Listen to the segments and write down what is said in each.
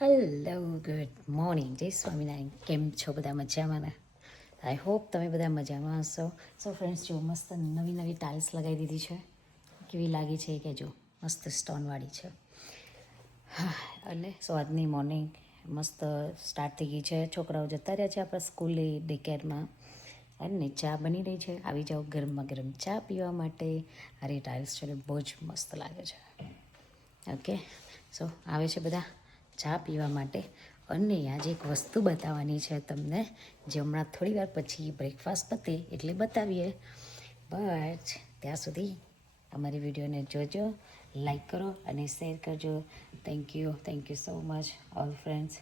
Hello good morning, જય સ્વામિનારાયણ. કેમ છો બધા? મજામાં ને? આઈ હોપ તમે બધા મજામાં હશો. સો ફ્રેન્ડ્સ, જો મસ્ત નવી નવી ટાઇલ્સ લગાવી દીધી છે. કેવી લાગી છે કે જો મસ્ત સ્ટોનવાળી છે. હા, અને સો આજની મોર્નિંગ મસ્ત સ્ટાર્ટ થઈ ગઈ છે. છોકરાઓ જતા રહ્યા છે આપણા સ્કૂલે, ડે કેરમાં, અને ચા બની રહી છે. આવી જાઓ ગરમમાં ગરમ ચા પીવા માટે. અરે ટાઇલ્સ છે ને બહુ જ મસ્ત લાગે છે. ઓકે, સો આવે છે બધા ચા પીવા માટે. અને આજે એક વસ્તુ બતાવવાની છે તમને, જે હમણાં થોડી વાર પછી બ્રેકફાસ્ટ પતે એટલે બતાવીએ. બટ ત્યાં સુધી અમારી વિડીયોને જોજો, લાઈક કરો અને શેર કરજો. Thank you so much all friends.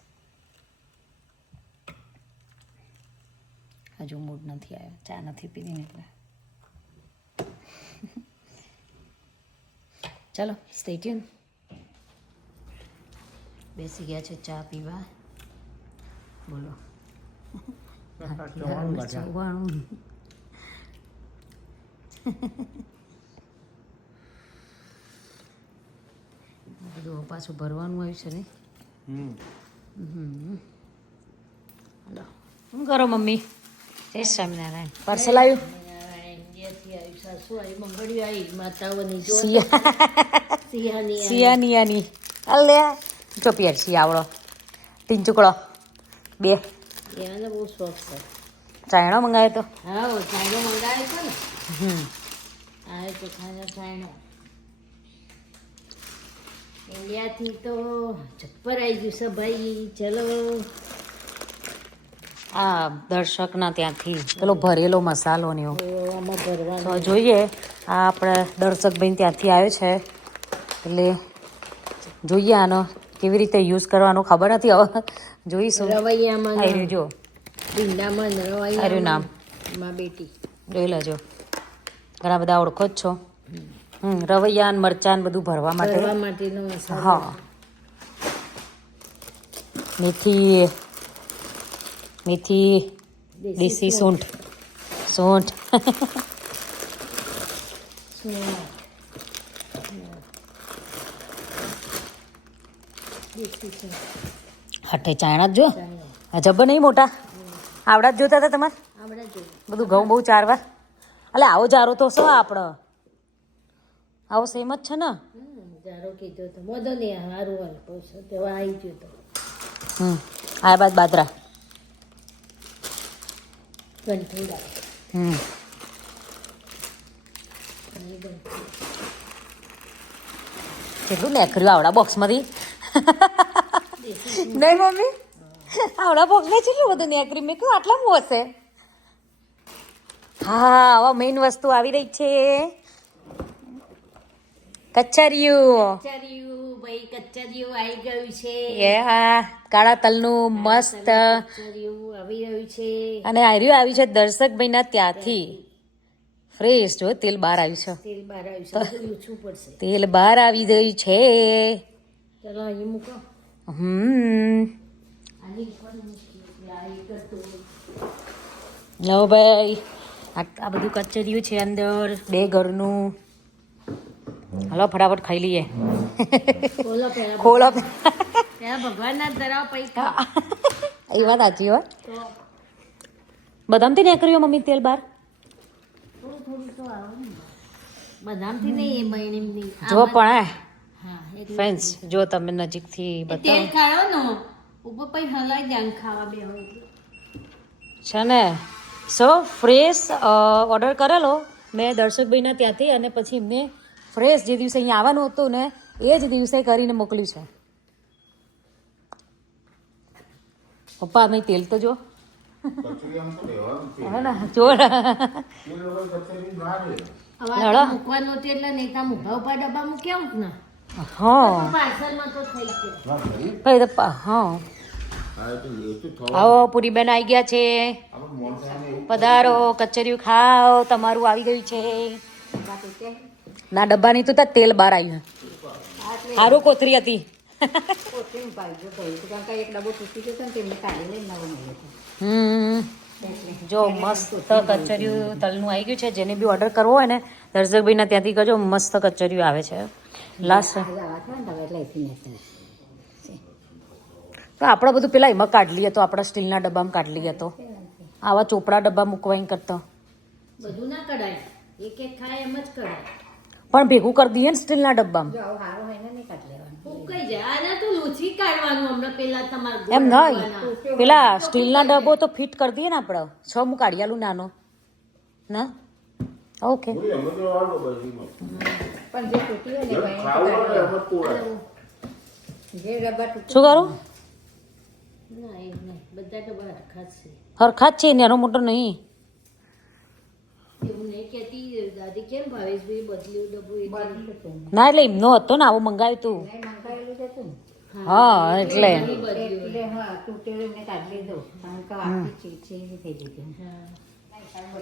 હજુ મૂડ નથી આવ્યો, ચા નથી પીધી ને એટલે. ચલો સ્ટે ટ્યુન. બેસી ગયા છે ચા પીવા. બોલો. બધું પાછું ભરવાનું આવ્યું છે ને. હલો, શું કરો મમ્મી? જય સ્વામિનારાયણ. પાર્સલ આવ્યું? સિયાની અલે ચોપિયાર શિયાવડો ટીંચુકડો બે એને બહુ શોખ છે. ચાયણો મંગાવ્યો તો? હા, ચાયણો મંગાવ્યો છે ને. આવે તો ચાયણો ઇન્ડિયાથી તો જબ્બર આવી ગયું છે ભાઈ. ચલો, આ દર્શકના ત્યાંથી પેલો ભરેલો મસાલો ને એવું આમાં ભરવાનું. તો જોઈએ. આ આપણે દર્શકભાઈ ત્યાંથી આવ્યો છે એટલે જોઈએ આનો કેવી રીતે યુઝ કરવાનો ખબર નથી. હવે જોઈશું. રવૈયામાં આવ્યું જો, ભીંડામાં આવ્યું નામ રવૈયામાં બેટી જોઈ લેજો. ઘણા બધા ઓળખો જ છો. રવૈયા મરચાં બધું ભરવા માટેનો મસાલો. હા, મેથી દેશી સૂંઠ હાટે ચાયણા જ જો. જબ્બર નહીં મોટા આવડા જ જોતા હતા તમારે? બધું ઘઉં બહુ ચારવા. એટલે આવો જારો તો શું આપણો આવો સેમ જ છે ને. જારો કીધો તો મોદો નહીં સારું હાલ પૈસા તેવા આવી ગયો તો. આ બાદ બાદરા ગંઠોડા. કેટલું નેકર્યું આવડા બોક્સમાંથી. નહીં મમ્મી, આવડા બોક્સમાં કેટલું બધું નેકરી મેં કહ્યું આટલા હશે. હા, આવા મેઇન વસ્તુ આવી રહી છે. કચરિયું ભાઈ કચરિયું આવી ગયું છે. કાળા તલનું મસ્ત કચરિયું આવી રહ્યું છે. અને આર્યું આવ્યું છે દર્શકભાઈના ત્યાંથી. ફ્રેશ જો તેલ બહાર આવ્યું છે. તેલ બહાર આવ્યું છે, બધું ઓછું પડશે. તેલ બહાર આવી ગયું છે. ચલો અહીં મૂકો. લો ભાઈ, આ બધું કચરિયું છે અંદર 2 ઘરનું. હલો ફટાફટ ખાઈ લઈએ. ખોલો પહેલા. ખોલો. પહેલા ભગવાનના ધરાવ પૈસા. એ વાત સાચી હો. બદામથી નીકળ્યો મમ્મી તેલ બહાર? થોડું તો આવે ને. બદામથી નહીં, એ બહેણીની. જો પણ હા, ફ્રેન્ડ્સ જો તમે નજીકથી તેલ બતાવો ખાયો ને ઉપર પછી હલાઈ જાય ખાવા બે છે ને. સો ફ્રેશ ઓર્ડર કરેલો મેં દર્શકભાઈના ત્યાંથી, અને પછી એમને ફ્રેશ જે દિવસે અહીંયા આવવાનું હતું ને એ જ દિવસે કરીને મોકલ્યું છે. પપ્પા અમે તેલ તો જો હે ને જો મૂકવાનું હતું એટલે નહીં તા મૂકવા ઉપર ડબ્બા મૂક્યા ને. હા પાર્સલમાં તો થઈ ગયું. ભાઈ હા. આવો પૂરી બેન આવી ગયા છે. પધારો, કચરિયું ખાઓ, તમારું આવી ગયું છે. ના ડબ્બાની તો તેલ બહાર આવ્યું. સારું કોથરી હતી. જો મસ્ત કચરિયું તલનું આવી ગયું છે. જેને બી ઓર્ડર કરવો હોય ને દર્શકભાઈના ત્યાંથી કરજો. મસ્ત કચરિયું આવે છે. લાસ્ટ કે આપણે બધું પેલા એમાં કાઢી લઈએ તો આપણા સ્ટીલના ડબ્બામાં કાઢી લઈએ તો આવા ચોપડા ડબ્બા મૂકવા કરતા બધું ના કઢાય એક એક ખાય એમ જ કઢાય પણ ભેગું કરી દઈએ ને સ્ટીલના ડબ્બામાં ફૂંકાઈ જાય આના તો લૂછી કાઢવાનું હમણાં પેલા તમારે એમ નહીં પેલા સ્ટીલના ડબ્બો તો ફિટ કરી દઈએ ને આપણે 6 મુ કાઢી આલું નાનો ના ઓકે શું કરું ના એ નહીં બધા તો બહાર ખાશે હરખા જ છે નાનો મોટો નહીં એવું નહીં કહેતી દાદી કેમ ભાવેશભાઈ બદલ્યું ડબ્બો ના એટલે એમનો હતો ને આવું મંગાવ્યું તું હા એટલે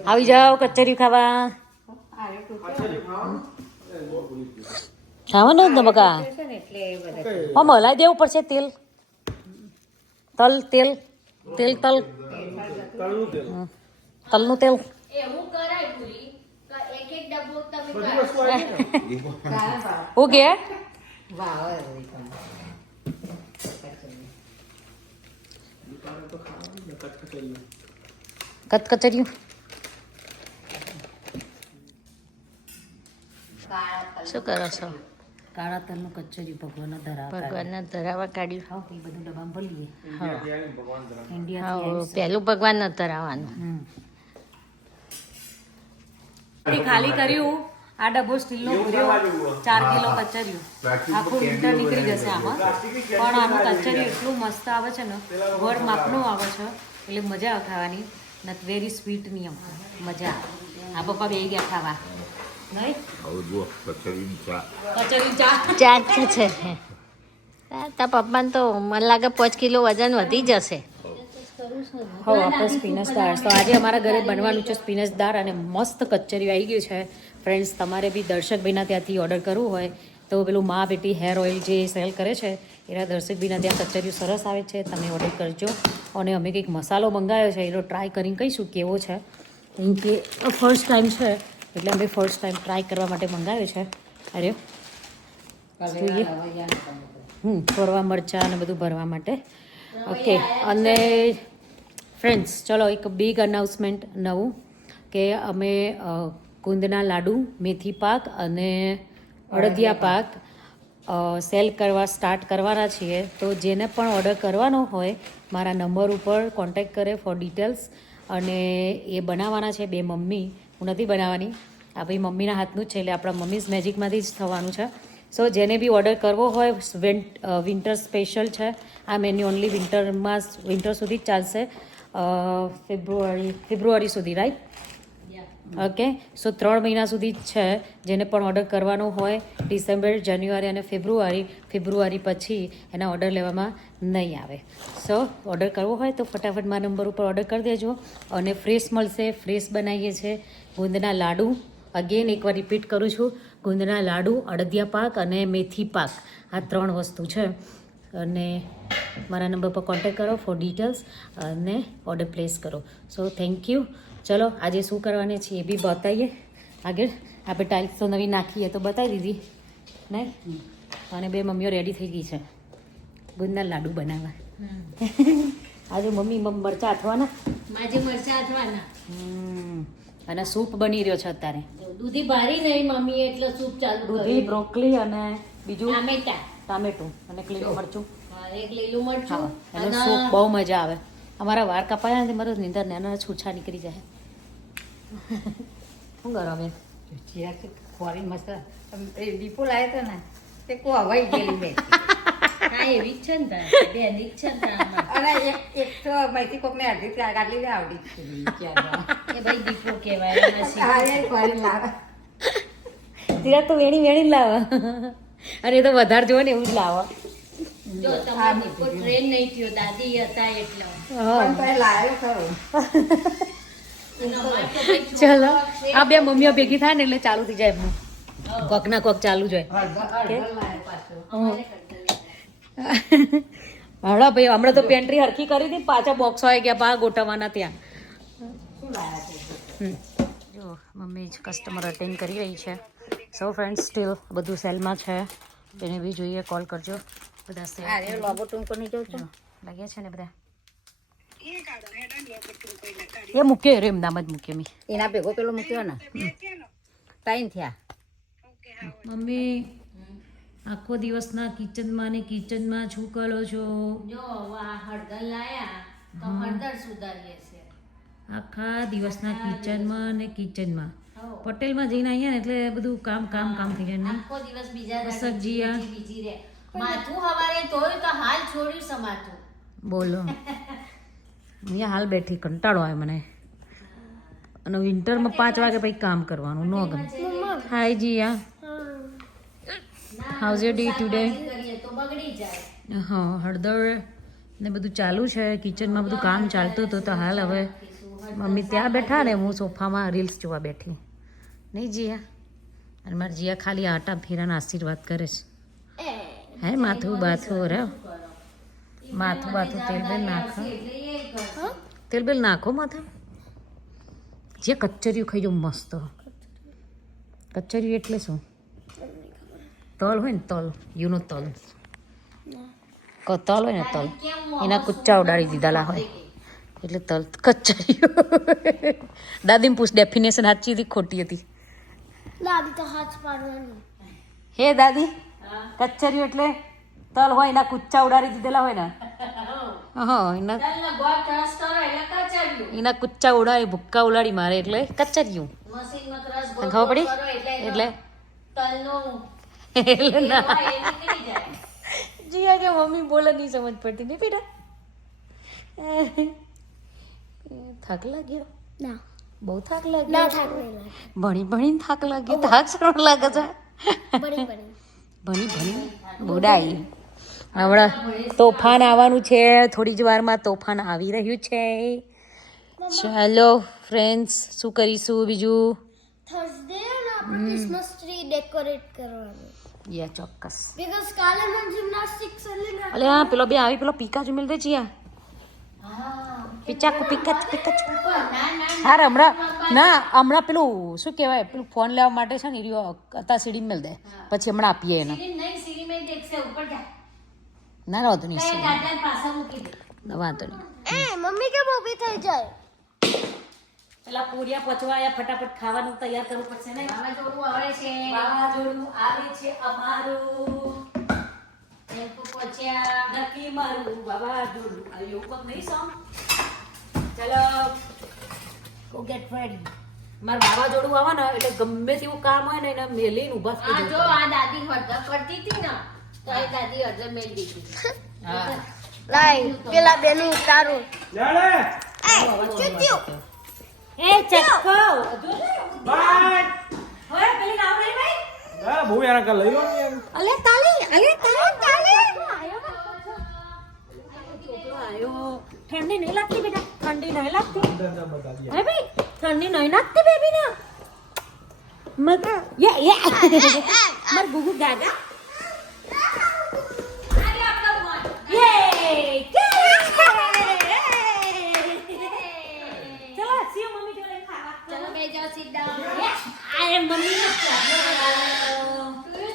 આવી જાઓ કચરી ખાવા ખાવાનું જ ને બકા હા મલાઈ દેવું પડશે તેલ તેલ તલનું તેલ એવું કરાય પૂરી એક એક ડબ્બો તમે હું કે કચરિયું શું કરો છો કાળા તલનું કચરિયું ભગવાનના ધરાવા ભગવાનના ધરાવા કાઢ્યું હા એ બધું ડબ્બામાં ભરીએ હા ઇન્ડિયા પહેલું ભગવાનના ધરાવાનું ખાલી કર્યું આ ડબ્બો સ્ટીલનો ભર્યો 4 કિલો કચરિયું આખું વિન્ટર નીકળી જશે આમાં પણ આનું કચરિયું એટલું મસ્ત આવે છે ને વર માપનું આવે છે એટલે મજા આવે ખાવાની નત વેરી સ્વીટ નિયમ મજા આવે આ પપ્પા બે ગયા ખાવા નહીં કચરી ચા ચાર છે તા પપ્પાને તો મને લાગે 5 કિલો વજન વધી જશે હવે આપણે સ્પિનચ દાળ તો આજે અમારા ઘરે બનવાનું છે સ્પિનચ દાળ અને મસ્ત કચરિયું આવી ગયું છે ફ્રેન્ડ્સ તમારે બી દર્શકભાઈના ત્યાંથી ઓર્ડર કરવું હોય તો પેલું મા બેટી હેર ઓઇલ જે સેલ કરે છે એના દર્શકભાઈના ત્યાં કચરિયું સરસ આવે છે તમે ઓર્ડર કરજો અને અમે કંઈક મસાલો મંગાવ્યો છે એનો ટ્રાય કરીને કહીશું કેવો છે કેમ કે ફર્સ્ટ ટાઈમ છે એટલે અમે ફર્સ્ટ ટાઈમ ટ્રાય કરવા માટે મંગાવ્યો છે અરે જોઈએ ભરવા મરચાં અને બધું ભરવા માટે ઓકે અને ફ્રેન્ડ્સ ચલો એક બિગ અનાઉન્સમેન્ટ નવું કે અમે ગુંદના લાડુ મેથી પાક અને અડદિયા પાક સેલ કરવા સ્ટાર્ટ કરવાના છીએ તો જેને પણ ઓર્ડર કરવાનો હોય મારા નંબર ઉપર કોન્ટેક્ટ કરે ફોર ડિટેલ્સ અને એ બનાવવાના છે બે મમ્મી હું નથી બનાવવાની આ ભાઈ મમ્મીના હાથનું જ છે એટલે આપણા મમ્મીઝ મેજિકમાંથી જ થવાનું છે સો જેને બી ઓર્ડર કરવો હોય વિન્ટર સ્પેશિયલ છે આ મેન્યુ ઓનલી વિન્ટર સુધી જ ચાલશે ફેબ્રુઆરી સુધી રાઈટ ઓકે સો 3 મહિના સુધી જ છે જેને પણ ઓર્ડર કરવાનો હોય ડિસેમ્બર જાન્યુઆરી અને ફેબ્રુઆરી પછી એના ઓર્ડર લેવામાં નહીં આવે સો ઓર્ડર કરવો હોય તો ફટાફટ મારા નંબર ઉપર ઓર્ડર કરી દેજો અને ફ્રેશ મળશે ફ્રેશ બનાવીએ છીએ ગુંદના લાડુ અગેન એકવાર રિપીટ કરું છું ગુંદના લાડુ અડદિયા પાક અને મેથી પાક આ 3 વસ્તુ છે અને મારા નંબર પર કોન્ટેક્ટ કરો ફોર ડિટેલ્સ અને ઓર્ડર પ્લેસ કરો સો થેન્ક યુ ચલો આજે શું કરવાની છે એ બી બતાવીએ આગળ આપણે ટાઇલ્સ તો નવી નાખીએ તો બતાવી દીધી નહીં અને બે મમ્મીઓ રેડી થઈ ગઈ છે ગુંદના લાડુ બનાવવા આજે મમ્મી મરચાં આથવાના માજે મરચા અથવાના અને સૂપ બની રહ્યો છે અત્યારે દૂધી ભારી નહીં મમ્મી એટલે સૂપ ચાલુ દૂધી બ્રોકલી અને બીજું ટામેટા અને લીલું મરચું એક લીલું મરચું એનું સૂપ બહુ મજા આવે અમારા વાળ કપાયા ને મારો નીંદર નાના છૂછા નીકળી જાય શું કરો બેન ફોરી મસ્ત દીપો લાવ્યો હતો ને તે કો હવાઈ ગયેલી બે હા એવી જ છે ને બેની જ છે ને અને એક તો માહિતી કોકને અડધી કાઢલી આવડી એ ભાઈ દીપો કહેવાય ફોરી લાવે તીરા તો વેણી લાવે અને એ તો વધારે જોવે ને એવું જ લાવે જો તમારો દીપો ટ્રેન નહીં થયો દાદી હતા એટલે પણ તો લાવ્યો ખરો ચલો આ બે મમ્મીઓ ભેગી થાય ને એટલે ચાલુ થઈ જાય એમનું કોક ના કોક ચાલુ જ હોય હળો ભાઈ હમણાં તો પેન્ટ્રી હરખી કરી હતી પાછા બોક્સ હોય ગયા પા ગોઠવવાના ત્યાં જો મમ્મી જ કસ્ટમર અટેન્ડ કરી રહી છે સો ફ્રેન્ડ્સ સ્ટીલ બધું સેલમાં છે એને બી જોઈએ કોલ કરજો બધા સેટ અરે લોબો ટૂંકો નહીં જવું છું લાગ્યા છે ને બધા એ મૂક્યો રે એમનામ જ મૂક્યો મેં એના ભેગો પેલો મૂક્યો ને ટાઈમ થયા મમ્મી આખો દિવસના કિચનમાં ને કિચનમાં શું કરો છો જો આ હળદર લાયા તો હળદર સુધારીએ છે આખા દિવસના કિચનમાં ને કિચનમાં પટેલમાં જઈને અહીંયા ને એટલે બધું કામ કામ કામ થઈ જાય ને આખો દિવસ બીજા સબ્જી આ બીજી રે માથું હવારે ધોયું તો હાલ છોડ્યું છે માથું બોલો અહીંયા હાલ બેઠી કંટાળો આવે મને અને વિન્ટરમાં 5 વાગે પછી કામ કરવાનું ન ગમે hi Jiya how's your day today કરીએ તો બગડી જાય હા હળદર ને બધું ચાલુ છે કિચનમાં બધું કામ ચાલતું હતું તો હાલ હવે મમ્મી ત્યાં બેઠા ને હું સોફામાં રીલ્સ જોવા બેઠી નહીં જીયા અને મારી જીયા ખાલી આટા ફેરાના આશીર્વાદ કરે છે હે માથું બાથું રે માથું બાથું તેલ બેલ નાખો તેલ બેલ નાખો માથા જે કચરિયું ખાઈ જાઉં મસ્ત કચરિયું એટલે શું તલ હોય ને તલ યુનો તલ તલ હોય ને તલ એના કુચ્ચા ઉડાડી દીધેલા હોય એટલે તલ કચરિયું દાદીને પૂછ ડેફિનેશન સાચી હતી ખોટી હતી દાદી તો હાથ પાડવાની હે દાદી કચરિયું એટલે તલ હોય એના કુચ્ચા ઉડાડી દીધેલા હોય ને હા એના કુચ્ચા ઉડાડી ભૂક્કા ઉડાડી મારે એટલે કચરિયું મશીનમાં ક્રશ ખબર પડી એટલે તલનું એટલે ના નીકળી જાય જીયા કે મમ્મી બોલે નહીં સમજ પડતી નહીં બેટા થાક લાગ્યો ના બહુ થાક ના લાગ્યો થાક નહીં લાગે ભણી ભણીને થાક લાગ્યો થાક સરળ લાગે છે બડી બડી ભણી ભણી બોડાઈ હમણાં તોફાન આવવાનું છે થોડી જ વારમાં તોફાન આવી રહ્યું છે ચાલો ફ્રેન્ડ્સ શું કરીશું બીજું થર્સડે ને આપણે ક્રિસમસ ટ્રી ડેકોરેટ કરવાનું યા ચોક્કસ બીકોઝ કાલે મને જિમ્નાસ્ટિક્સ અલે હા પેલો બે આવી પેલો પીકાચુ મિલ દે જીયા પિચાકુ પિકાચ હા હમણાં ના હમણાં પેલું શું કહેવાય પેલું ફોન લેવા માટે છે ને હીરો અત્યારે સીડી મિલ દે પછી હમણાં આપીએ એને નહીં સીડી મેં દેખશે ઉપર જા ના વાંધો નહીં સીડી દાદા પાછા મૂકી દે વાંધો નહીં એ મમ્મી કેમ ઊભી થઈ જાય પેલા પૂરિયા પચવાયા ફટાફટ ખાવાનું તૈયાર કરવું પડશે ને વાવાઝોડું આવે છે વાવાઝોડું આવે છે અમારું લોકો પહોંચ્યા નક્કી મારું વાવાઝોડું આવ્યું કોક નહીં સોંગ ચાલો ગો ગેટ રેડી મારું વાવાઝોડું આવે ને એટલે ગમે તેવું કામ હોય ને એને મેલીને ઊભા થઈ આ જો જવું આ દાદી હળદર કરતી હતી ને તો એ દાદી હળદર મેળ દીધી હા લાઈ પેલા બેનું ઉતારું એ ચક્કો બાય હવે પેલી નાવ નહીં ભાઈ હા બહુ યાર કર લઈ લો અલે તાલી છોકરો આયો ઠંડી નહીં લાગતી બેટા ઠંડી નહીં લાગતી હે ભાઈ ઠંડી નહીં લાગતી બેબી ને મત મર ગુગુ ગાગા યે ચલો સીઓ મમ્મી જોડે ખાવા ચલો બે જાઓ sit down આય મમ્મી ને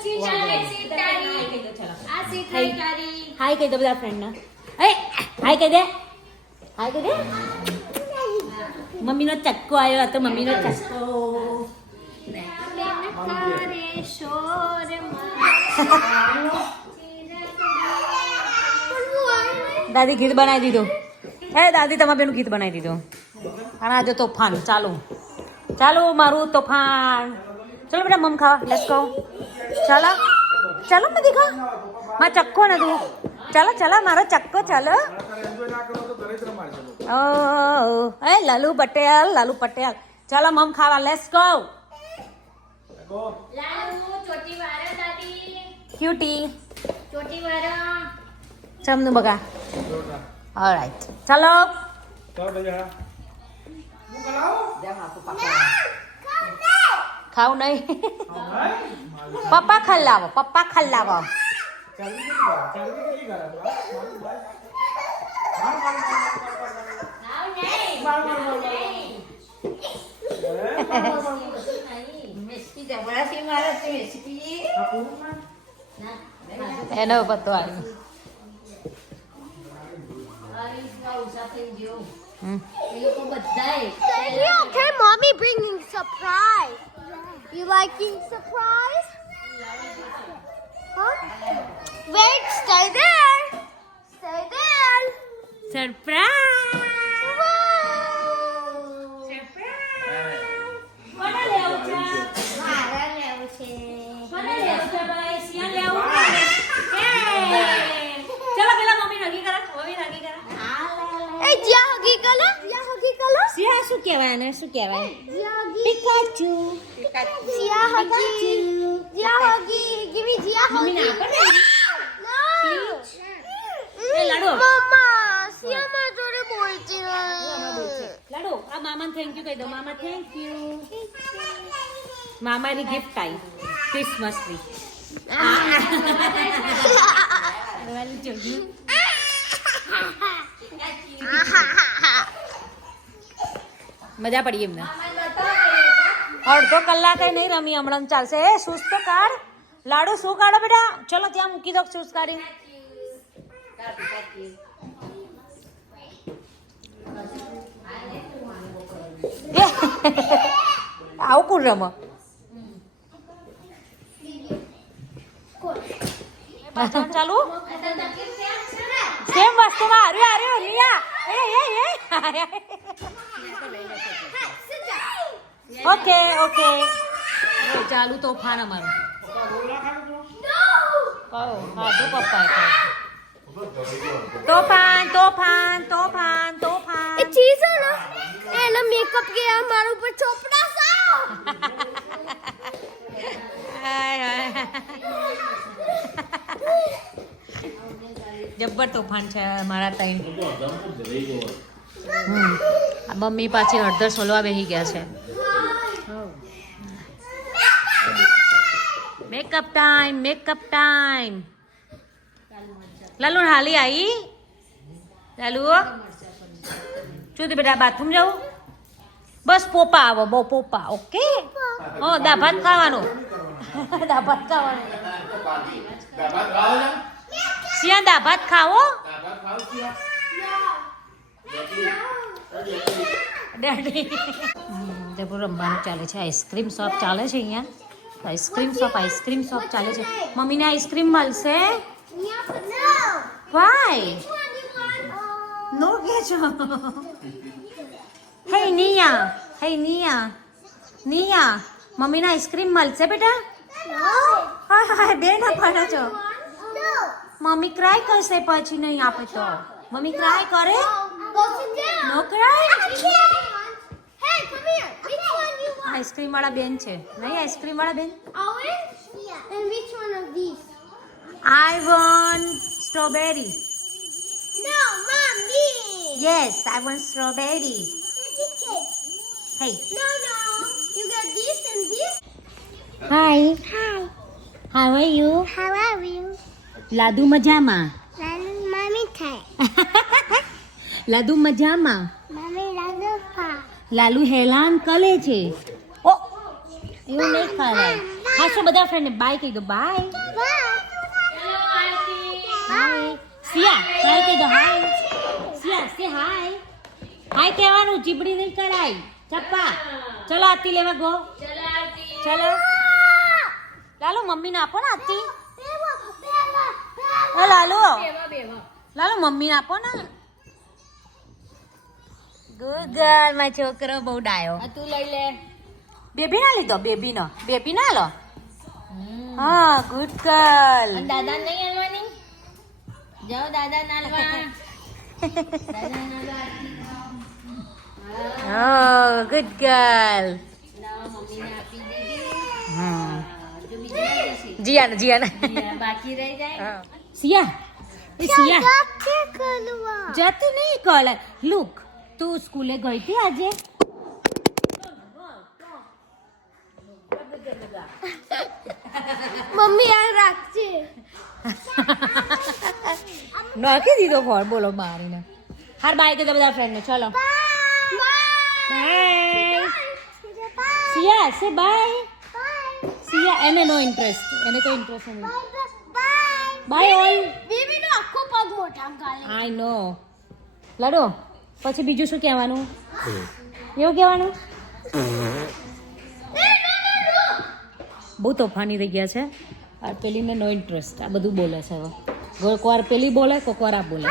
sit down sit તારી આ sit રહી તારી હાય કહી દો બધા ફ્રેન્ડ ને એ હાય કહી દે હાય કહી દે મમ્મીનો ચક્કો આવ્યો હતો મમ્મીનો ચક્કો તારે શોર દાદી ગીત બનાવી દીધું એ દાદી તમારા બેનું ગીત બનાવી દીધું અને આજે તોફાન ચાલો ચાલો મારું તોફાન ચલો બેટા મમ ખાવા લેટ્સ ગો ચાલો ચાલો મેં દીખા મારો ચક્કો ને તું ચાલો ચાલો મારો ચક્કો ચાલો ઓ એ લાલુ પટેલ ચાલો મમ ખાવા લેટ્સ ગો લાલુ ચોટી વાળા દાદી ક્યુટી ચોટી વાળા ચમનું બગા ઓલરાઈટ ચાલો ચાલો ભૈયા હું કરાવો ખાવ નહીં પપ્પા ખલ્લાવો ચાલી કેટલી કરે મેસકી જબરાથી મારે છે મેસકી એનો પતો આવ્યો Okay, mommy bringing surprise. You liking surprise? Huh? Wait, stay there. Stay there. Surprise કોને લેવું છે મારા લેવું છે. કોને લેવું છે ભાઈ સિયા લેવું છે ચલો પેલા મમ્મી નગી કરે એ જ્યાં હગી કલો. સિયા શું કહેવાય ને શું કહેવાય જ્યાં હગી. પિકાચુ જ્યાં હગી. જ્યાં હગી. Give me જ્યાં મમ્મી ના હગી. આપે ને No. એ લાડો મમ્મા સિયા મારા જોડે બોલતી નથી. લાડો આ મામાને થેન્ક યુ કહી દો મામા થેન્ક યુ મામાની ગિફ્ટ આવી ક્રિસમસ ટ્રી મજા પડી એમને અડધો કલાક નહીં રમી હમણાં ચાલશે એ શૂઝ તો કાઢ લાડુ શું કાઢો બેટા ચલો ત્યાં મૂકી દો શૂઝ કાઢી આવું કોણ રમ ચાલુ સેમ વસ્તુમાં હાર્યું રિયા ઓકે ઓકે ચાલુ તોફાન અમારું કહો હા તો પપ્પા તોફાન તોફાન તોફાન તોફાન એ ચીઝ है ना એનો મેકઅપ ગયા મારા ઉપર ચોપડા સાવ. જબ્બર તોફાન છે મારા ત્રણ મમ્મી પાછી અડધર સોલવા બેસી ગયા છે મેકઅપ ટાઈમ લાલુ હાલી આવી લાલુ શું બેટા બાથરૂમ જાઉં બસ પોપા આવો બહુ પોપા ઓકે હા દાભાત ખાવાનો દાભાત ખાવાનો સિયા દાભાત ખાવો ડેડી જબરું રમવાનું ચાલે છે આઈસ્ક્રીમ શોપ ચાલે છે અહીંયા આઈસ્ક્રીમ શોપ ચાલે છે મમ્મીને આઈસ્ક્રીમ મળશે વાય નો કે છો હે નિયા મમ્મીને આઈસ્ક્રીમ મળશે બેટા હા હા બે ના પાડો છો મમ્મી ક્રાય કરશે પછી નહીં આપે તો મમ્મી ક્રાય કરે no cry Hey, come here. Which one you want? Ice cream વાળા બેન છે નહીં આઈસ્ક્રીમ વાળા બેન Orange? Yeah. And which one of these? I want strawberry No, mommy. Yes I want strawberry Cake. Hey No. You got this and this? Hi Hi. How are you How are you? લાદુ મજામાં Mommy Thai. લાદુ મજામાં Mommy Rafa. Lalu હેલાન કરે છે ઓ એવું નહીં ખાવાય હા શું બધા ફ્રેન્ડને બાય કહી દો બાય Bye. સિયા હાય કહી દો હાય સિયા સે હાય હાય કહેવાનું ચીબડી નહીં કરાય ચપ્પા ચલો આરતી લેવા ગો ચલો લાલુ મમ્મીને આપો ને આરતી ઓ લાલુ મમ્મીને આપો ને ગુડ ગર્લ મારો છોકરો બહુ ડાયો તું લઈ લે બેબી ના લીધો બેબી ના લો હા ગુડ ગર્લ દાદા નહીં આલવાની જાઓ દાદા નાલવા Oh, good girl. મમ્મીને આપી દીધી જો બીજી જીયાના બાકી રહી જાય સિયા એ સિયા Kalwa. જતી નહીં કોલ લુક તું સ્કૂલે ગઈ હતી આજે મમ્મી આ રાખજે. નાખી દીધો ફોન બોલો મારીને હાર બાય કે બધા ફ્રેન્ડને ચલો બાય સિયા સે બાય સિયા એને નો ઇન્ટરેસ્ટ એને કોઈ ઇન્ટરેસ્ટ નહીં બાય ઓલ બેબી નો આખો પગ મોટા ગાલે. આઈ નો લાડો પછી બીજું શું કહેવાનું એવું કહેવાનું બહુ તોફાની થઈ ગયા છે આ પેલીને નો ઇન્ટરેસ્ટ આ બધું બોલે છે હવે કોઈક વાર પેલી બોલે કોઈક વાર આ બોલે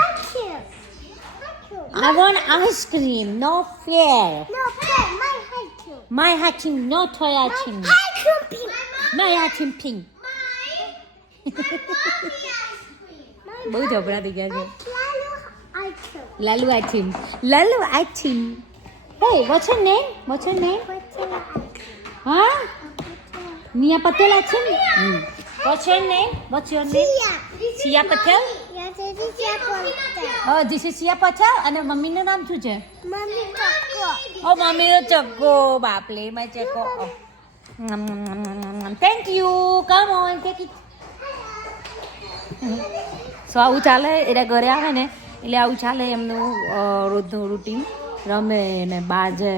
I want ice cream, no fair. No, okay, my height too. My hatching, no toy hatching. My hatching pink. બહુ ઝઘડા થઈ ગયા છે Lalu આચીમ Lalu આચીમ Hey, what's your name? What's your name? Huh? Nia Patel Achim? What's your name? What's your name? Sia Patel? Yeah, this is your birthday. Oh, this is Sia Patel અને મમ્મીનું નામ શું છે? Mommy Choco. ઓ મમ્મીનો ચક્કો બાપલે my ચક્કો thank you come on take it so આવું ચાલે એના ઘરે આવે ને એટલે આવું ચાલે એમનું રોજનું રૂટીન રમે ને બાજે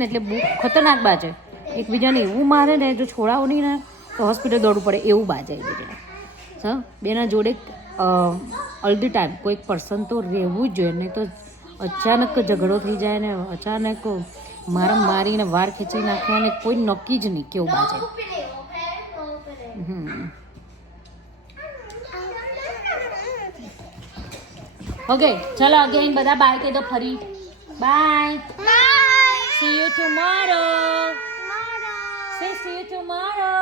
ને એટલે બહુ ખતરનાક બાજે એકબીજાને એવું મારે ને જો છોડાવો નહીં ને તો હોસ્પિટલ દોડવું પડે એવું બાજે એકબીજાને હા બેના જોડે ઓલ ધી ટાઈમ કોઈક પર્સન તો રહેવું જ જોઈએ નહીં તો અચાનક ઝઘડો થઈ જાય ને અચાનક મારીને વાળ ખેંચી નાખે અને કોઈ નક્કી જ નહીં કેવું બાજે ઓકે ચલો અગેન બધા બાય કહી દો ફરી bye Bye. See you tomorrow Tomorrow. See you tomorrow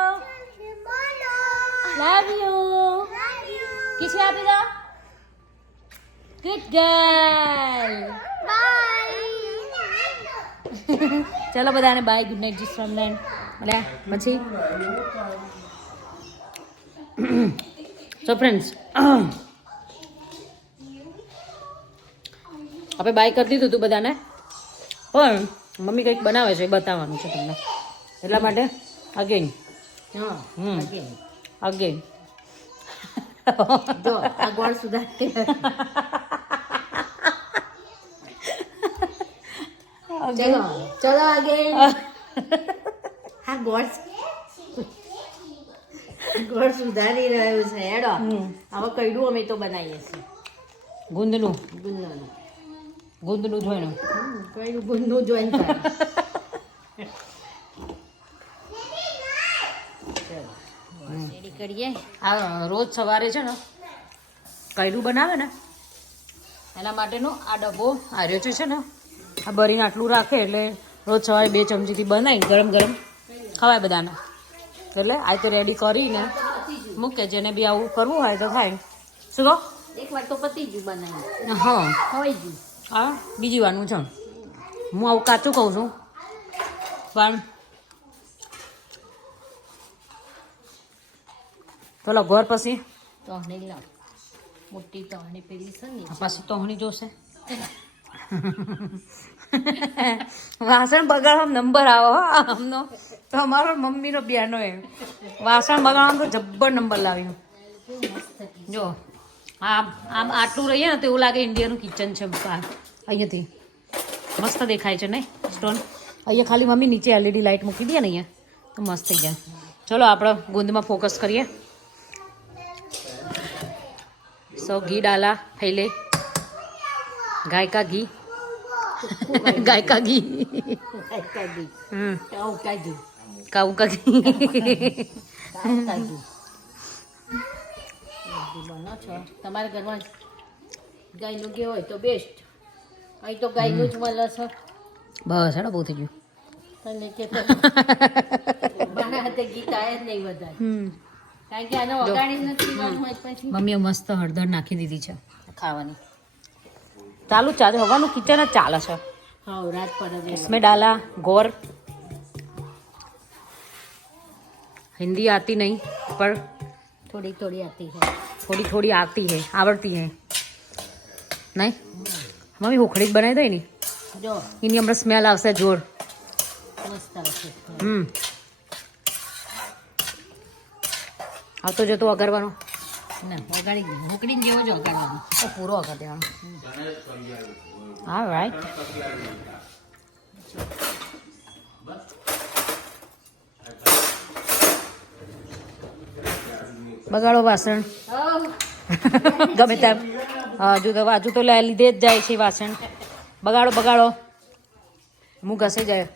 Tomorrow. Love you Love you. Kiss આપી દો ગુડ ગર્લ Bye. ચલો બધાને બાય ગુડ નાઇટ જી ફ્રોમ લેન્ડ મળ્યા પછી સો ફ્રેન્ડ્સ આપણે બાય કરી દીધું હતું બધાને પણ મમ્મી કંઈક બનાવે છે એ બતાવવાનું છે તમને એટલા માટે અગેન અગેન જો આ ગોળ સુધારતી ચલો ચલો આગળ આ ગોળ સુધારી રહ્યું છે હેડો હવે કઈડું અમે તો બનાવીએ છીએ ગુંદનું ગુંદનું ગુંદનું ધોયણું કઈડું ગુંદનું જોઈન થાય રેડી કરીએ આ રોજ સવારે છે ને કૈરું બનાવે ને એના માટેનો આ ડબ્બો આર્યો છે ને આ ભરીને આટલું રાખે એટલે રોજ સવારે 2 ચમચીથી બનાવી ગરમ ગરમ ખવાય બધાને એટલે આ તો રેડી કરીને મૂકે જેને બી આવું કરવું હોય તો ખાય શું કહો એક વાર તો પતી ગયું બનાવી હા ખવાઈ ગયું હા બીજી વારનું છે હું આવું કાચું કહું છું પણ પેલો ઘર પછી તોહણી લાવ મોટી તોહણી પેલી છે ને પાછી તોહણી જોશે વાસણ બગાડવા નંબર આવો આમનો તો અમારો મમ્મીનો બેનો એમ વાસણ બગાડવાનો તો જબ્બર નંબર લાવ્યો જો આમ આમ આટલું રહીએ ને તો એવું લાગે ઇન્ડિયાનું કિચન છે અહીંયાથી મસ્ત દેખાય છે નહીં સ્ટોન અહીંયા ખાલી મમ્મી નીચે LED લાઇટ મૂકી દે ને અહીંયા તો મસ્ત થઈ જાય ચલો આપણે ગુંદમાં ફોકસ કરીએ સો ઘી ડાલા ફैले गाय का घी गाय का घी કાઢી કાઉ કાઢી काऊ का घी કાઢી બનો છો તમારા ઘરમાં ગાયનું ઘી હોય તો બેસ્ટ અહીં તો ગાયનું જ મળે છે બસ હેડો બહુ થઈ ગયું તને કે તો મારા હાથે ઘી કાય જ નહીં વધારે કારણ કે આને વગાડી નથી પીવાનું હોય પછી મમ્મીએ મસ્ત હળદર નાખી દીધી છે ખાવાની ચાલુ જ ચાલે હવાનું કિચન જ ચાલે છે હા રાત પર इसमें डाला गोर हिंदी आती नहीं पर થોડી થોડી આતી है थोड़ी थोड़ी आती है आवड़ती है नहीं मम्मी हुखड़ी बनाई दे नहीं જો એની હમણાં સ્મેલ આવશે જોર મસ્ત આવશે આવતો જતો વગાડવાનો ના વગાડી ગઈ હુકડી જેવો જ વગાડવાનો તો પૂરો વગાડ દેવાનો હા રાઈટ બગાડો વાસણ ગમે તેમ હજુ તો લીધે જ જાય છે વાસણ બગાડો બગાડો હું ઘસે જાય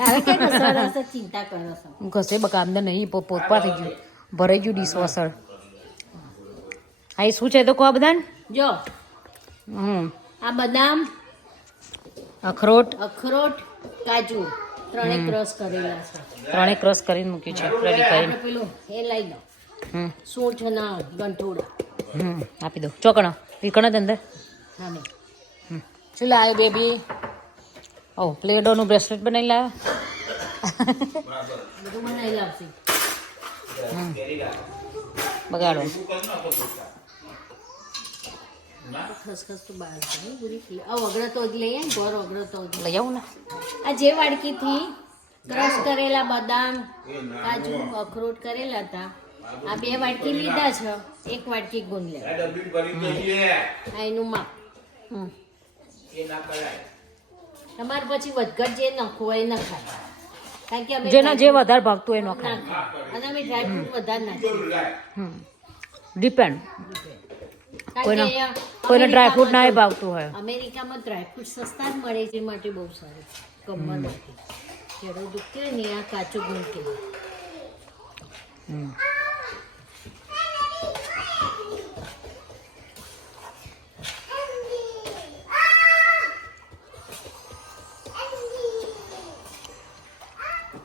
હવે કે સરસ ચિંતા કરો છો હું ઘસે બકા અંદર નહીં પોતપા થઈ ગયું ભરાઈ ગયું ડિશવોશર હા એ શું છે તો કહો આ બધાને જો આ બદામ અખરોટ અખરોટ કાજુ ત્રણે ક્રશ કરેલા છે ત્રણે ક્રશ કરીને મૂક્યું છે રેડી કરીને આપણે પેલું એ લઈ લો સૂંઠ ના ગંઠોડા આપી દો ચોકણો વીકણો જ અંદર હા મેં શું લાવ્યો બેબી ઓ પ્લેડોનું બ્રેસલેટ બનાવી લાવ્યો બધું બનાવી લાવશે બગાડો ખસખસ તો બહાર છે નહીં પૂરી આ વગડો તો જ લઈએ ને ઘર વગડો તો જ લઈ આવું ને આ જે વાડકીથી ક્રશ કરેલા બદામ કાજુ અખરોટ કરેલા હતા આ 2 વાડકી લીધા છે 1 વાડકી ગુંદ લે આ એનું માપ તમારે પછી વધઘટ જે નખવું હોય એ નખાય કારણ કે અમે જેના જે વધારે ભાગતું હોય એનો ખાય નાખીએ. અને અમે ડ્રાયફ્રૂટ વધારે નાખીએ ડિપેન્ડ કારણ કે કોઈને અહીંયા કોઈને ડ્રાયફ્રૂટ ના અમેરિકામાં ભાવતું હોય અમેરિકામાં ડ્રાયફ્રૂટ સસ્તા જ મળે છે એ માટે બહુ સારું કમર નાખી ચેડો દુખતી હોય ને આ કાચો ગુંદ કે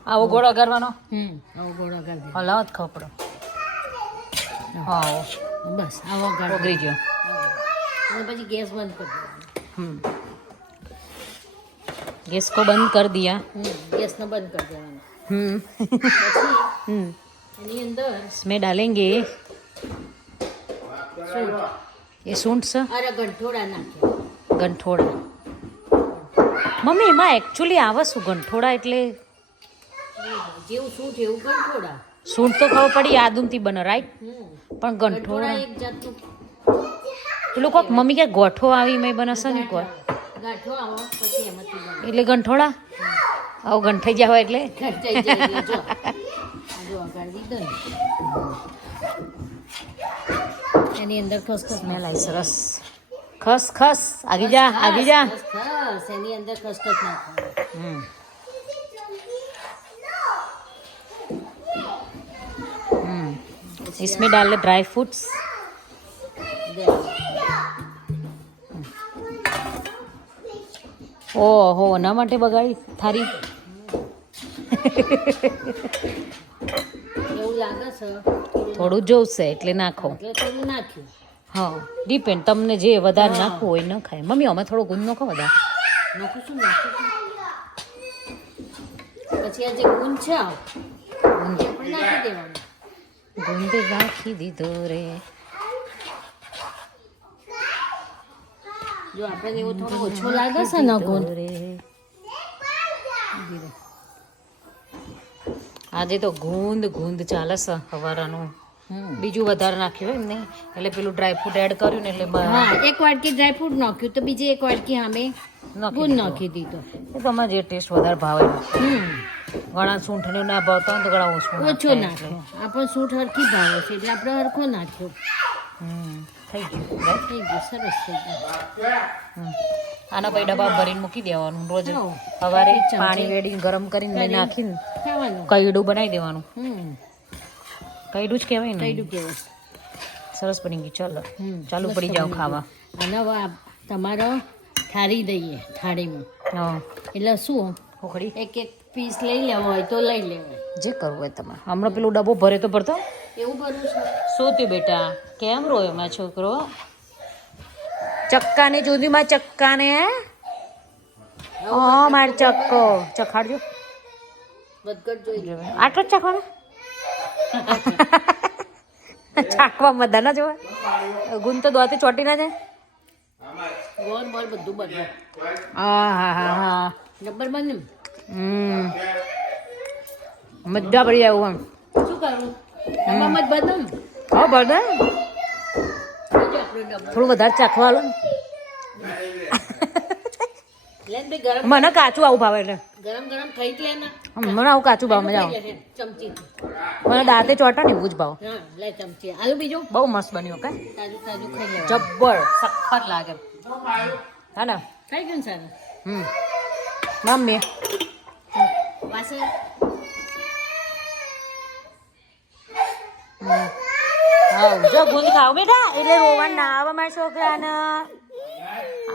આવો ગોળો કરવાનો આવો ગોળો કરી દે હલાવ જ ખપડો હા બસ આવો ગાળો ઓગળી ગયો અને પછી ગેસ બંધ કરી દેવાનો गैस को बंद कर दिया ગેસને બંધ કરી દેવાનો हम्म પછી એની અંદર इसमें डालेंगे ये सूंठ से અરે ગંઠોડા નાખ્યા ગંઠોડા મમ્મી એમાં એકચ્યુઅલી આવે શું ગંઠોડા એટલે જેવું સૂટ એવું ગંઠોડા સૂંઠ તો ખબર પડી આદુમથી બને રાઈટ પણ ગંઠોડા ગંઠોડા એક જાતનું પેલું કોક મમ્મી કે ગોઠો આવી મેં બનશે ને કોઈ ગાંઠો આવો પછી એમાંથી બને એટલે ગંઠોડા આવો ગંઠાઈ ગયા હોય એટલે ઘટાઈ જાય એટલે જો આ જો વગાડી દીધો ને એની અંદર ખસખસ સ્મેલ આવી સરસ ખસ ખસ આગી જા આગી જા ખસ એની અંદર ખસખસ નાખવાનું હમ इसमें डाल ड्राई फ्रूट्स ઓહો ના માટે બગાડી થારી એવું લાગે છે થોડું જોશે એટલે નાખો એટલે થોડું નાખ્યું હા ડિપેન્ડ તમને જે વધારે નાખવું હોય ન ખાય મમ્મી અમે થોડો ગુંદ નાખો વધારે નાખું છું પછી આ જે ગુંદ છે ગુંદ આપણે નાખી દેવાનું ગુંદ નાખી દીધો રે જો આપણે એવો થોડો ઓછો લાગે છે ને ગુંદ રે આજે તો ગુંદ ગુંદ ચાલે છે હવારાનું બીજું વધારે નાખ્યું હોય ને એટલે પેલું ડ્રાયફ્રૂટ એડ કર્યું ને એટલે હા એક વાટકી ડ્રાયફ્રૂટ નાખ્યું તો બીજી એક વાટકી સામે ગુંદ નાખી દીધો એ તમારે જે ટેસ્ટ વધારે ભાવે ઘણા સૂંઠનું ના ભાવતા હોય ને તો ઘણા ઓછું ઓછો નાખ્યો આપણને સૂટ હરખી ભાવે છે એટલે આપણે હરખો નાખ્યો થઈ ગયું right? થઈ ગયું સરસ થઈ ગયું આના પછી ડબ્બા ભરીને મૂકી દેવાનું રોજ હા. સવારે એક ચમચી પાણી રેડીને ગરમ કરીને નાખીને ખાવાનું કઈડું બનાવી દેવાનું કઈડું જ કહેવાય ને કઈડું કેવું સરસ બની ગયું ચાલો ચાલુ પડી જાવ ખાવા અને હવે તમારો થાળી દઈએ થાળીમાં હા એટલે શું ખોખડી એક એક પીસ લઈ લેવો હોય તો લઈ લેવાય જે કરવું હોય તમારે હમણાં પેલું ડબ્બો ભરે તો ભરતો એવું કરવું છે શું થયું બેટા કેમ રોયો મારો છોકરો ચક્કાને જુદીમાં ચક્કાને હા માર ચક્કો ચખાડજો વધઘટ જોઈ આટલો જ ચાખવાનો ચાખવા મજા ના જોવે ગુણ તો દોતે ચોટી ના જાય ગોળ બોલ બધું બને હા હા હા હા ડબ્બર બને મજા પડી જાય એવું શું કરવું ડબ્બામાં જ બને ને હા બળદે બીજો આપણો ડબ્બો થોડું વધારે ચાખવા આલો ને લે ને ભાઈ ગરમ મને કાચું આવું ભાવે એટલે ગરમ ગરમ ખાઈ જ લે ને મને આવું કાચું ભાવ મજા આવે ચમચી મને દાંતે ચોટા ને એવું જ ભાવ હા લે ચમચી આલુ બીજું બહુ મસ્ત બન્યું કે તાજું તાજું ખાઈ લેવાનું જબ્બર સખત લાગે હા ને થઈ ગયું ને સારું મમ્મી વાસણ હા જો ગુંદ ખાવ બેટા એટલે રોવાનું ના આવે મારા છોકરાને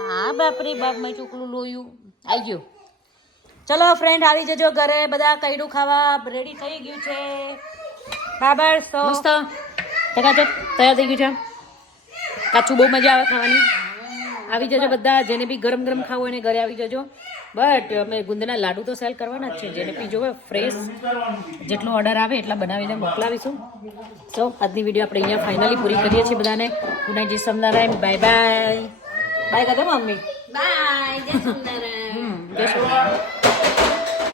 હા બાપરે બાપ મેં ચોકલું લોયું આવી ગયું ચલો ફ્રેન્ડ આવી જજો ઘરે બધા કઈડું ખાવા રેડી થઈ ગયું છે બરાબર તો મસ્ત ચકાચક તૈયાર થઈ ગયું છે કાચું બહુ મજા આવે ખાવાની આવી જજો બધા જેને બી ગરમ ગરમ ખાવું હોય એને ઘરે આવી જજો બટ અમે ગુંદના લાડુ તો સેલ કરવાના જ છે જેને બી જોવે ફ્રેશ જેટલો ઓર્ડર આવે એટલા બનાવીને મોકલાવીશું સો આજની વિડીયો આપણે અહીંયા ફાઇનલી પૂરી કરીએ છીએ બધાને ગુડ નાઇટ જય સ્વામિનારાયણ બાય બાય બાય કહો મમ્મી બાય જય સુંદરમ જય સ્વામિનારાયણ